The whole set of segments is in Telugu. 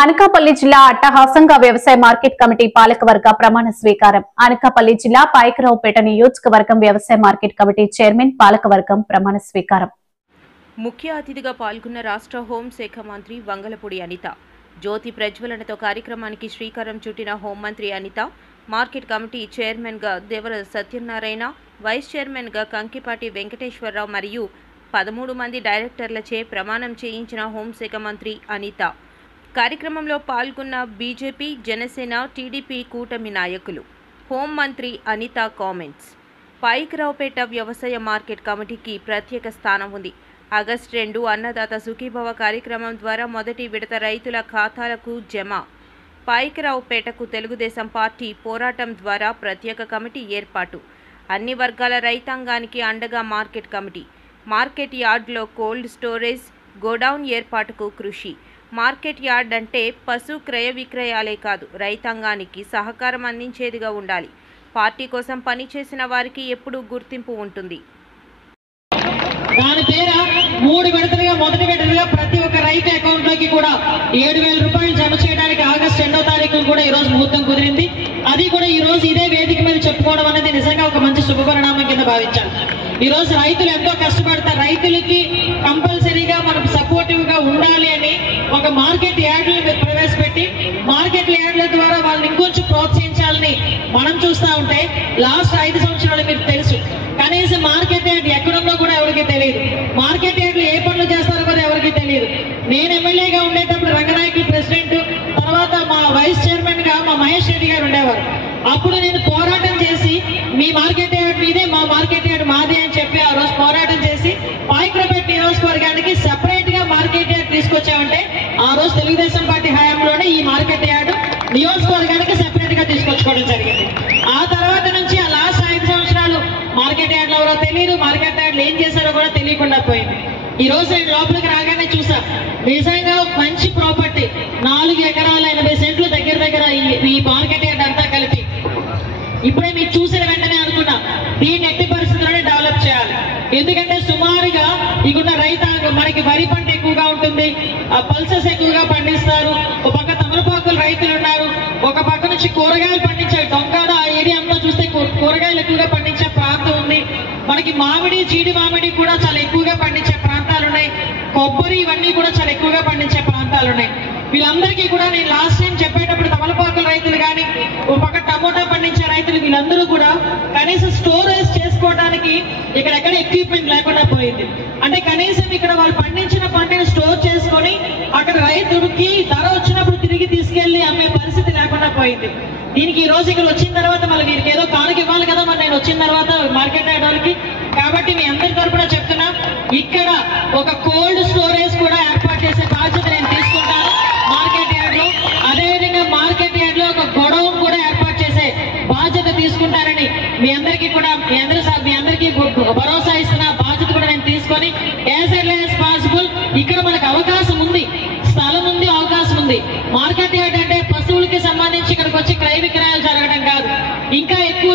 అనకాపల్లి జిల్లా అట్టహాసంగా వ్యవసాయ మార్కెట్ కమిటీ పాలకవర్గ ప్రమాణ స్వీకారం. అనకాపల్లి జిల్లా పాయకరావుపేట నియోజకవర్గం వ్యవసాయ మార్కెట్ కమిటీ చైర్మన్ పాలకవర్గం ప్రమాణ స్వీకారం. ముఖ్య అతిథిగా పాల్గొన్న రాష్ట్ర హోంశాఖ మంత్రి వంగలపూడి అనిత జ్యోతి ప్రజ్వలనతో కార్యక్రమానికి శ్రీకారం చుట్టిన హోంమంత్రి అనిత, మార్కెట్ కమిటీ చైర్మన్గా దేవర సత్యనారాయణ, వైస్ చైర్మన్గా కంకిపాటి వెంకటేశ్వరరావు మరియు 13 మంది డైరెక్టర్లచే ప్రమాణం చేయించిన హోంశాఖ మంత్రి అనిత. కార్యక్రమంలో పాల్గొన్న బీజేపీ, జనసేన, టీడీపీ కూటమి నాయకులు. హోంమంత్రి అనిత కామెంట్స్. పాయకరావుపేట వ్యవసాయ మార్కెట్ కమిటీకి ప్రత్యేక స్థానం ఉంది. ఆగస్టు 2 అన్నదాత సుఖీభవ కార్యక్రమం ద్వారా మొదటి విడత రైతుల ఖాతాలకు జమ. పాయకరావుపేటకు తెలుగుదేశం పార్టీ పోరాటం ద్వారా ప్రత్యేక కమిటీ ఏర్పాటు. అన్ని వర్గాల రైతాంగానికి అండగా మార్కెట్ కమిటీ. మార్కెట్ యార్డ్లో కోల్డ్ స్టోరేజ్, గోడౌన్ ఏర్పాటుకు కృషి. మార్కెట్ యార్డ్ అంటే పశు క్రయ విక్రయాలే కాదు, రైతాంగానికి సహకారం అందించేదిగా ఉండాలి. పార్టీ కోసం పనిచేసిన వారికి ఎప్పుడూ గుర్తింపు ఉంటుంది. దాని పేర 3 విడతలుగా మొదటి విడతలుగా ప్రతి ఒక్క రైతు అకౌంట్ లోకి కూడా 7,000 రూపాయలు జమ చేయడానికి ఆగస్టు 2వ తారీఖు కూడా ఈ రోజు ముహూర్తం కుదిరింది. అది కూడా ఈ రోజు ఇదే వేదిక మీద చెప్పుకోవడం అనేది నిజంగా ఒక మంచి శుభపరిణామం కింద భావించాలి. ఈ రోజు రైతులు ఎంతో కష్టపడతారు. రైతులకి కంపల్సరీగా మనం సపోర్టివ్ గా ఉండాలి అని ఒక మార్కెట్ యార్డులు ప్రవేశపెట్టి మార్కెట్ యార్డుల ద్వారా వాళ్ళని ఇంకొంచెం ప్రోత్సహించాలని మనం చూస్తూ ఉంటే లాస్ట్ 5 సంవత్సరాలు మీకు తెలుసు, కనీసం మార్కెట్ యార్డ్ ఎక్కడుందో కూడా ఎవరికి తెలియదు. మార్కెట్ యార్డ్లు ఏ పనులు చేస్తారో కూడా ఎవరికి తెలియదు. నేను ఎమ్మెల్యేగా ఉండేటప్పుడు రంగనాయకులు ప్రెసిడెంట్, తర్వాత మా వైస్ చైర్మన్ గా మా మహేష్ రెడ్డి గారు ఉండేవారు. అప్పుడు నేను పోరాటం చేసి మీ మార్కెట్ యార్డ్ మీదే, మా మార్కెట్ యార్డ్ మాదే అని చెప్పి ఆ రోజు పోరాటం చేసి పాయకరావుపేట నియోజకవర్గానికి సెపరేట్ గా మార్కెట్ యార్డ్ తీసుకొచ్చామంటే ఆ రోజు తెలుగుదేశం పార్టీ హయాంలోనే ఈ మార్కెట్ యార్డ్ నియోజకవర్గానికి సెపరేట్ గా తీసుకొచ్చుకోవడం జరిగింది. ఆ తర్వాత నుంచి ఆ లాస్ట్ 5 సంవత్సరాలు మార్కెట్ యార్డ్లు ఎవరో తెలియదు, మార్కెట్ యార్డ్లు ఏం చేశారో కూడా తెలియకుండా పోయింది. ఈ రోజు నేను లోపలికి రాగానే చూసా, నిజంగా మంచి ప్రాపర్టీ 4 ఎకరాల 80 సెంట్లు దగ్గర దగ్గర ఈ మార్కెట్ యార్డ్ అంతా కలిపి. ఇప్పుడే మీరు చూసిన వెంటనే అనుకున్నా దీన్ని ఎట్టి పరిస్థితుల్లోనే డెవలప్ చేయాలి. ఎందుకంటే సుమారుగా ఇకున్న రైతాంగం మనకి వరి పంట ఎక్కువగా ఉంటుంది, పల్సెస్ ఎక్కువగా పండిస్తారు, ఒక పక్క తమలపాకులు రైతులు ఉన్నారు, ఒక పక్క నుంచి కూరగాయలు పండించే దొంగడ ఆ ఏరియా అంతా చూస్తే కూరగాయలు ఎక్కువగా పండించే ప్రాంతం ఉంది. మనకి మామిడి, చీడి మామిడి కూడా చాలా ఎక్కువగా పండించే ప్రాంతాలు ఉన్నాయి. కొబ్బరి ఇవన్నీ కూడా చాలా ఎక్కువగా పండించే ప్రాంతాలు ఉన్నాయి. వీళ్ళందరికీ కూడా నేను లాస్ట్ టైం చెప్పేటప్పుడు తమలపాకుల రైతులు కానీ, ఒక పక్క టమోటా పండించే రైతులు, వీళ్ళందరూ కూడా కనీసం స్టోరేజ్ చేసుకోవడానికి ఇక్కడెక్కడ ఎక్విప్మెంట్ లేకుండా పోయింది. అంటే కనీసం ఇక్కడ వాళ్ళు పండించిన పంటని స్టోర్ చేసుకొని అక్కడ రైతులకి ధర వచ్చినప్పుడు తిరిగి తీసుకెళ్లి అమ్మే పరిస్థితి లేకుండా పోయింది. దీనికి ఈ రోజు ఇక్కడ వచ్చిన తర్వాత మళ్ళీ వీరికి ఏదో కానుక ఇవ్వాలి కదా మరి నేను వచ్చిన తర్వాత మార్కెట్ యార్డ్ వాళ్ళకి. కాబట్టి మీ అందరి తరపున చెప్తున్నా, ఇక్కడ ఒక కోల్డ్ స్టోరేజ్ కూడా ఏర్పాటు చేసే బాధ్యత నేను తీసుకుంటాను మార్కెట్ యార్డ్ లో. అదేవిధంగా మార్కెట్ యార్డ్ లో ఒక గొడౌన్ కూడా ఏర్పాటు చేసే బాధ్యత తీసుకుంటారని మీ అందరికీ భరోసా ఇస్తున్న బాధ్యత కూడా నేను తీసుకొని యాజ్ ఎర్లీ యాజ్ పాసిబుల్ ఇక్కడ మనకు అవకాశం ఉంది, స్థలం ఉంది, అవకాశం ఉంది. మార్కెట్ యార్డ్ అంటే పశువులకి సంబంధించి ఇక్కడికి వచ్చి క్రయ విక్రయాలు జరగడం కాదు, ఇంకా ఎక్కువ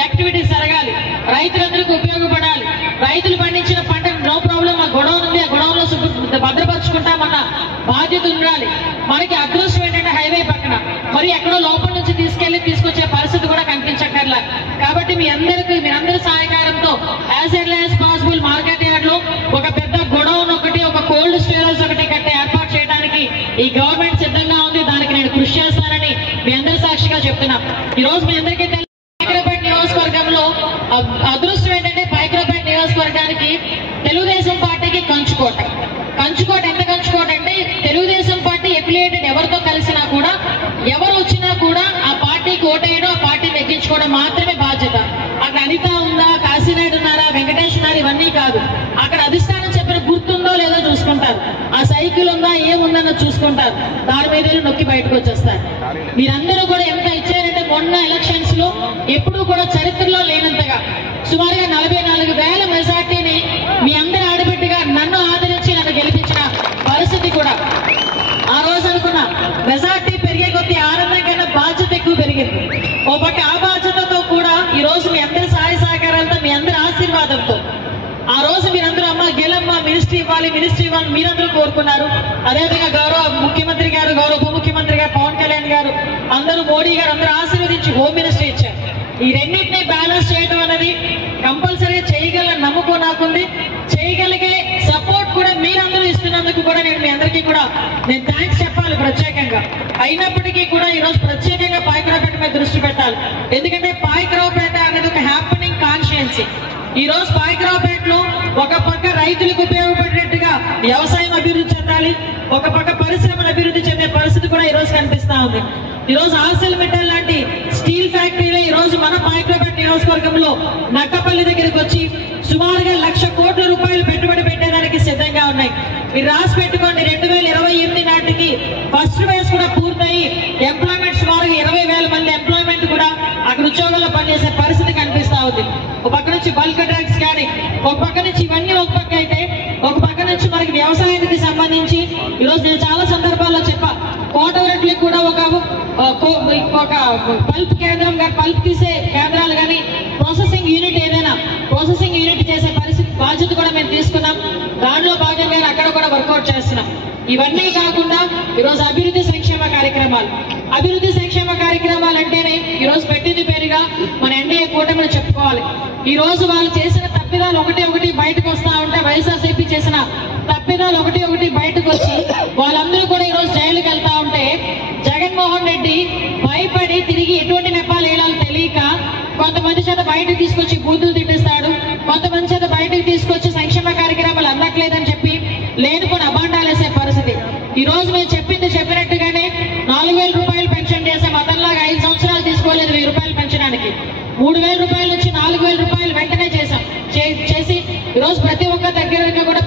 యాక్టివిటీస్ జరగాలి, రైతులందరికీ ఉపయోగపడాలి. రైతులు పండించిన పంట నో ప్రాబ్లం, ఆ గొడవన్ ఉంది, ఆ గొడవలో భద్రపరుచుకుంటామన్న బాధ్యత ఉండాలి. మనకి అదృష్టం ఏంటంటే హైవే పక్కన, మరి ఎక్కడో లోపల నుంచి తీసుకొచ్చే పరిస్థితి కూడా కనిపించక్కర్లా. కాబట్టి మీ అందరి సహకారంతో as early as possible market yard లో ఒక పెద్ద గొడౌన్ ఒకటి, ఒక కోల్డ్ స్టోరేజ్ ఒకటి కట్టే ఏర్పాటు చేయడానికి ఈ గవర్నమెంట్ సిద్ధంగా ఉంది. దానికి నేను కృషి చేస్తానని మీ అందరి సాక్షిగా చెప్తున్నా. ఈ రోజు మీ అందరికీ పాయకరావుపేట నియోజకవర్గంలో అదృష్టం ఏంటంటే పాయకరావుపేట నియోజకవర్గానికి తెలుగుదేశం పార్టీకి కంచుకోట. ఎంత కంచుకోట అంటే తెలుగుదేశం పార్టీ ఎఫిలియేటెడ్ ఎవరితో కలిసినా కూడా, ఎవరు వచ్చినా కూడా ఆ పార్టీకి ఓటేయడం, ఆ పార్టీని ఎక్కించుకోవడం మాత్రమే బాధ్యత. అక్కడ అనిత ఉందా, కాశీనాయుడు ఉన్నారా, వెంకటేష్ ఉన్నారు, ఇవన్నీ కాదు. అక్కడ అధిష్టానం చెప్పిన గుర్తుందో లేదో చూసుకుంటారు, ఆ సైకిల్ ఉందా ఏముందన్నో చూసుకుంటారు, దాని మీద నొక్కి బయటకు వచ్చేస్తారు. మీరందరూ కూడా ఎంత ఇచ్చారంటే మొన్న ఎలక్షన్స్ లో ఎప్పుడూ కూడా చరిత్రలో లేనంతగా సుమారుగా 44,000 మెజార్టీని మీ అందరి ఆడబిడ్డగా నన్ను ఆదరించి నన్ను గెలిపించిన పరిస్థితి కూడా. ఆ రోజు అనుకున్నా మెజార్టీ పెరిగే కొద్దీ ఆనందం కన్నా బాధ్యత ఎక్కువ పెరిగింది. ఓ పక్క ఆ బాధ్యతతో కూడా ఈ రోజు మీ అందరి సహాయ సహకారాలతో, మీ అందరి ఆశీర్వాదంతో ఆ రోజు మీరందరూ అమ్మ గెలమ్మ మినిస్ట్రీ ఇవ్వాలి మీరందరూ కోరుకున్నారు. అదేవిధంగా గౌరవ ముఖ్యమంత్రి గారు, గౌరవ ఉప ముఖ్యమంత్రి గారు, పవన్ కళ్యాణ్ గారు, అందరూ మోడీ గారు అందరూ ఆశీర్వదించి హోమ్ మినిస్ట్రీ ఇచ్చారు. ఈ రెండింటినీ బ్యాలెన్స్ చేయడం అనేది కంపల్సరీగా చేయగల నమ్మకం నాకుంది. చేయగలిగే సపోర్ట్ కూడా మీరందరూ ఇస్తున్నందుకు కూడా నేను మీ అందరికీ కూడా నేను థ్యాంక్స్ చెప్పాలి ప్రత్యేకంగా. అయినప్పటికీ కూడా ఈరోజు ప్రత్యేకంగా పాయకరావుపేట మీద దృష్టి పెట్టాలి. ఎందుకంటే పాయకరావుపేట అనేది ఒక హ్యాపెనింగ్ కాన్స్టిట్యుయెన్సీ. ఈ రోజు పాయకరావుపేటలో ఒక పక్క రైతులకు ఉపయోగపడేట్టుగా వ్యవసాయం అభివృద్ధి చెందాలి, ఒక పక్క పరిశ్రమలు అభివృద్ధి చెందే పరిస్థితి కూడా ఈ రోజు కనిపిస్తా ఉంది. ఈ రోజు ఆర్సెల్ మెటల్ లాంటి స్టీల్ ఫ్యాక్టరీలో ఈ రోజు మన పాయకరావుపేట నియోజకవర్గంలో నక్కపల్లి దగ్గరికి వచ్చి సుమారుగా 1,00,000 కోట్ల రూపాయలు పెట్టుబడి పెట్టేదానికి సిద్ధంగా ఉన్నాయి. మీరు రాసి పెట్టుకోండి, 2028 నాటికి ఫస్ట్ ఫేజ్ కూడా పూర్తయి ఎంప్లాయ్మెంట్ సుమారుగా 20,000 మంది ఎంప్లాయ్మెంట్ కూడా అక్కడ ఉద్యోగాల్లో పనిచేసే పరిస్థితి కనిపిస్తా ఉంది. ఒక పక్క నుంచి బల్క్ డ్రగ్స్ కానీ, ఒక పక్క నుంచి ఇవన్నీ ఒక పక్క అయితే, ఒక పక్క నుంచి మనకి వ్యవసాయానికి సంబంధించి ఈరోజు నేను చాలా సందర్భాల్లో చెప్పా, కోటవరట్లకు కూడా ఒక పల్ప్ కేంద్రం కానీ, పల్ప్ తీసే కేంద్రాలు కానీ, ప్రాసెసింగ్ యూనిట్ ఏదైనా ప్రాసెసింగ్ యూనిట్ చేసే పరిస్థితి బాధ్యత కూడా మేము తీసుకున్నాం. దానిలో భాగంగా అక్కడ కూడా వర్కౌట్ చేస్తున్నాం. ఇవన్నీ కాకుండా ఈరోజు అభివృద్ధి సంక్షేమ కార్యక్రమాలు అంటేనే ఈరోజు పెట్టింది పేరుగా మన ఎన్డీఏ కూటమిని చెప్పుకోవాలి. ఈ రోజు వాళ్ళు చేసిన తప్పిదాలు ఒకటి బయటకు వస్తా ఉంటే, వైఎస్ఆర్సీపీ చేసిన తప్పిదాలు ఒకటి బయటకు వచ్చి వాళ్ళందరూ కూడా ఈరోజు జైలుకి వెళ్తా ఉంటే, జగన్మోహన్ రెడ్డి భయపడి తిరిగి ఎటువంటి నెపాలు వేయాలో తెలియక కొంతమంది చేత బయటకు తీసుకొచ్చి బూతులు తిట్టిస్తాడు, కొంతమంది చేత బయటకు తీసుకొచ్చి సంక్షేమ కార్యక్రమాలు అందట్లేదని చెప్పి లేనుకొని అబాండాలు వేసే పరిస్థితి. ఈ రోజు మేము చెప్పినట్టుగానే 4,000 రూపాయలు పెన్షన్ చేసాం. అతనిలాగా 5 సంవత్సరాలు తీసుకోలేదు 1,000 రూపాయలు పెంచడానికి. 3,000 రూపాయల నుంచి 4,000 రూపాయలు వెంటనే చేసి ఈరోజు ప్రతి ఒక్క దగ్గర కూడా